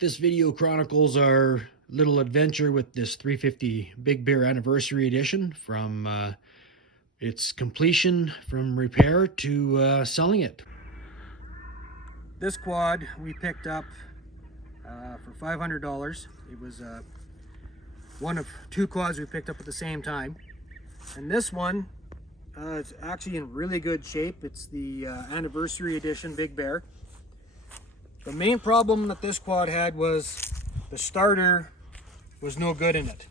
This video chronicles our little adventure with this 350 Big Bear Anniversary Edition from its completion from repair to selling it. This quad we picked up for $500. It was one of two quads we picked up at the same time. And this one, it's actually in really good shape. It's the Anniversary Edition Big Bear. The main problem that this quad had was the starter was no good in it.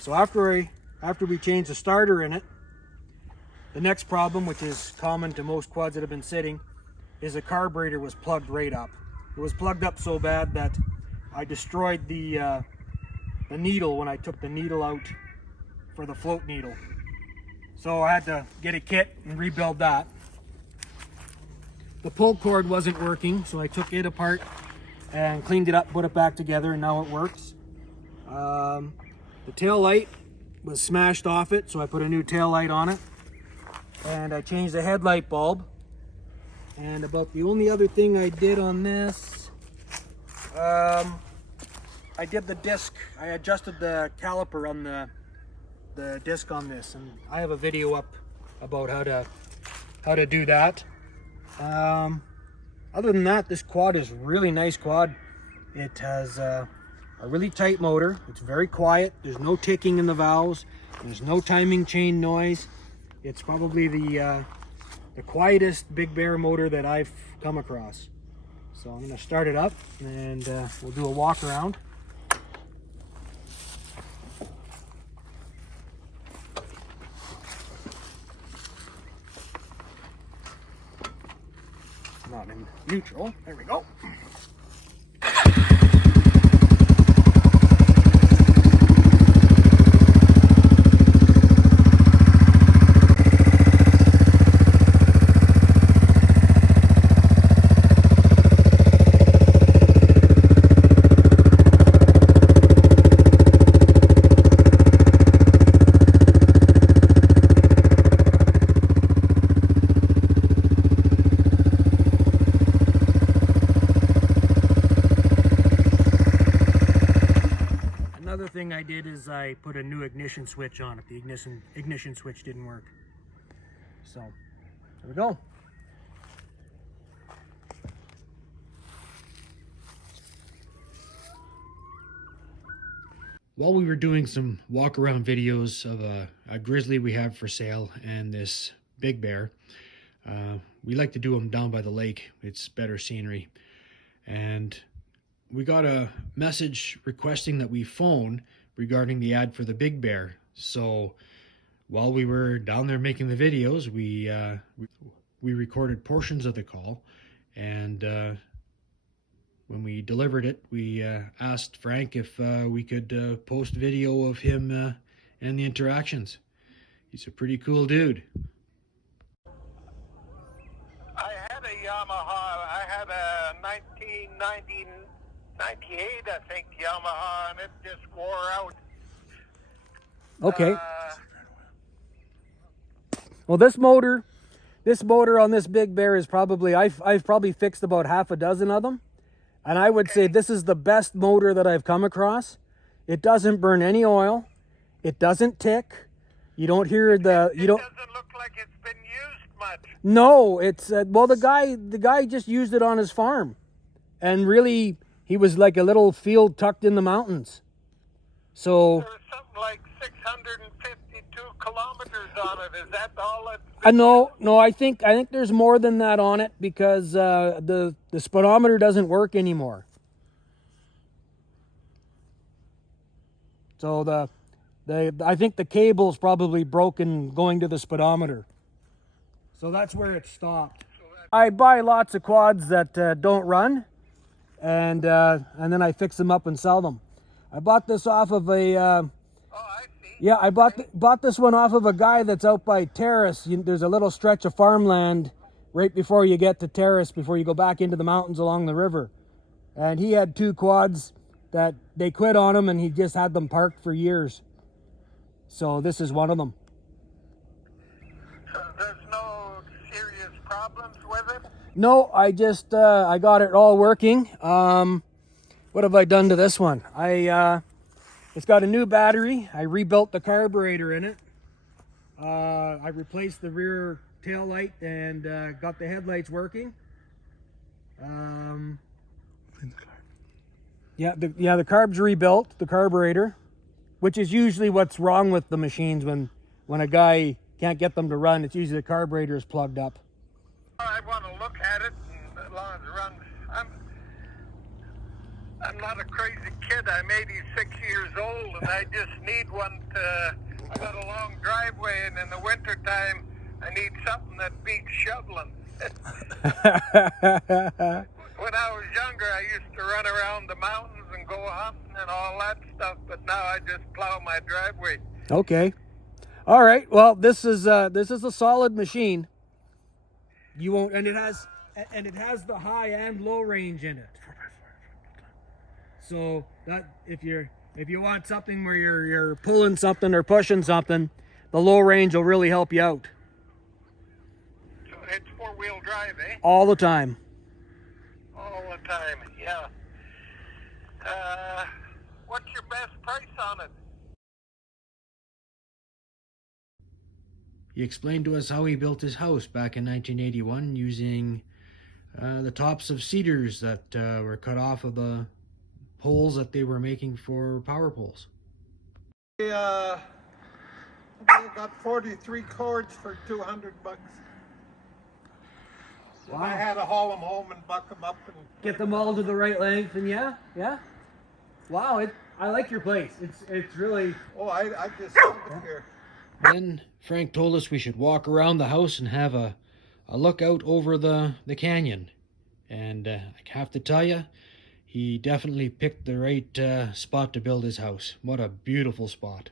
So after we changed the starter in it, the next problem, which is common to most quads that have been sitting, is the carburetor was plugged right up. It was plugged up so bad that I destroyed the needle when I took the needle out for the float needle. So I had to get a kit and rebuild that. The pull cord wasn't working, so I took it apart and cleaned it up, put it back together, and now it works. The tail light was smashed off it, so I put a new tail light on it. And I changed the headlight bulb. And about the only other thing I did on this, I did the disc. I adjusted the caliper on the disc on this, and I have a video up about how to do that. Other than that, this quad is a really nice quad. It has a really tight motor. It's very quiet. There's no ticking in the valves. There's no timing chain noise. It's probably the quietest Big Bear motor that I've come across. So I'm going to start it up and we'll do a walk around. Not in neutral. There we go. Another thing I did is I put a new ignition switch on it. The ignition switch didn't work. So, there we go. While we were doing some walk around videos of a grizzly we have for sale and this Big Bear, we like to do them down by the lake. It's better scenery. And we got a message requesting that we phone regarding the ad for the Big Bear. So while we were down there making the videos, we recorded portions of the call, and when we delivered it, we asked Frank if we could post video of him and the interactions. He's a pretty cool dude. I had a Yamaha. I had a 1998, I think, Yamaha, and it just wore out. Okay. Well, this motor on this Big Bear is probably, I've probably fixed about half a dozen of them. And I would say this is the best motor that I've come across. It doesn't burn any oil. It doesn't tick. You don't hear the, It doesn't look like it's been used much. No, it's, well, the guy just used it on his farm. And really, he was like a little field tucked in the mountains. So There's something like 652 kilometers on it. Is that all it's no, I think there's more than that on it, because the speedometer doesn't work anymore. So I think the cable's probably broken going to the speedometer. So that's where it stopped. I buy lots of quads that don't run, and then I fix them up and sell them. I bought this off of a Oh, I see. yeah, I bought this one off of a guy that's out by Terrace. There's a little stretch of farmland right before you get to Terrace, before you go back into the mountains along the river. And he had two quads that they quit on him, and he just had them parked for years. So this is one of them. So there's no serious problems with it? No, I just I got it all working. Well, What have I done to this one? It's got a new battery. I rebuilt the carburetor in it. I replaced the rear tail light and got the headlights working. Yeah, the carb's rebuilt, the carburetor, which is usually what's wrong with the machines when a guy can't get them to run. It's usually the carburetor is plugged up. I want to look at it, and as long as it runs, I'm not a crazy kid. I'm 86 years old, and I just need one to. I got a long driveway, and in the wintertime, I need something that beats shoveling. When I was younger, I used to run around the mountains and go hunting and all that stuff, but now I just plow my driveway. Okay. All right. Well, this is a solid machine. You won't, and it has the high and low range in it. So that if you want something where you're pulling something or pushing something, the low range will really help you out. So it's four-wheel drive, eh? All the time. All the time, yeah. What's your best price on it? He explained to us how he built his house back in 1981 using the tops of cedars that were cut off of the poles that they were making for power poles. I got 43 cords for $200. Wow. I had to haul them home and buck them up and Get them all to the right length, and yeah. Wow, I like your place. It's really. oh, I just love it here. Then Frank told us we should walk around the house and have a look out over the canyon. And I have to tell you, he definitely picked the right spot to build his house. What a beautiful spot.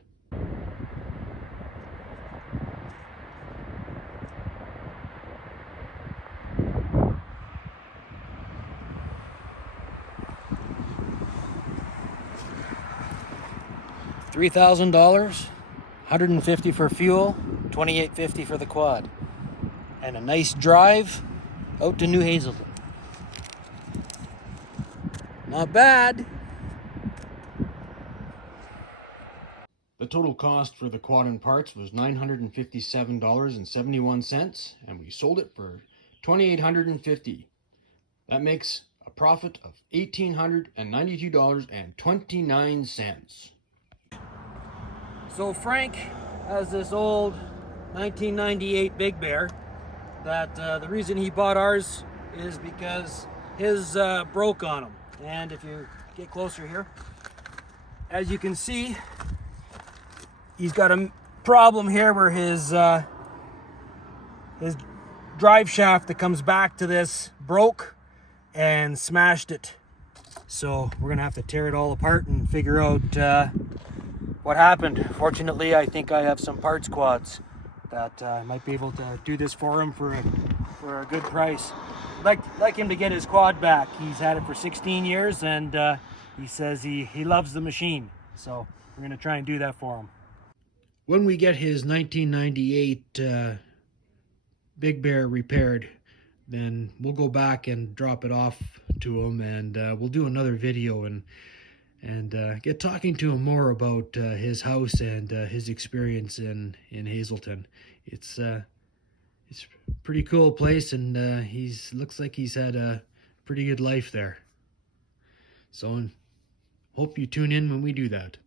$3,000, $150 for fuel, $28.50 for the quad, and a nice drive out to New Hazelton. Not bad. The total cost for the quad and parts was $957.71, and we sold it for $2,850. That makes a profit of $1,892.29. So Frank has this old 1998 Big Bear that the reason he bought ours is because his broke on him. And if you get closer here, as you can see, he's got a problem here where his drive shaft that comes back to this broke and smashed it. So we're gonna have to tear it all apart and figure out what happened. Fortunately, I think I have some parts quads that might be able to do this for him for a good price. I'd like him to get his quad back. He's had it for 16 years, and he says he loves the machine. So we're gonna try and do that for him. When we get his 1998 Big Bear repaired, then we'll go back and drop it off to him, and we'll do another video and get talking to him more about his house and his experience in Hazelton. It's a pretty cool place, and looks like he's had a pretty good life there. So hope you tune in when we do that.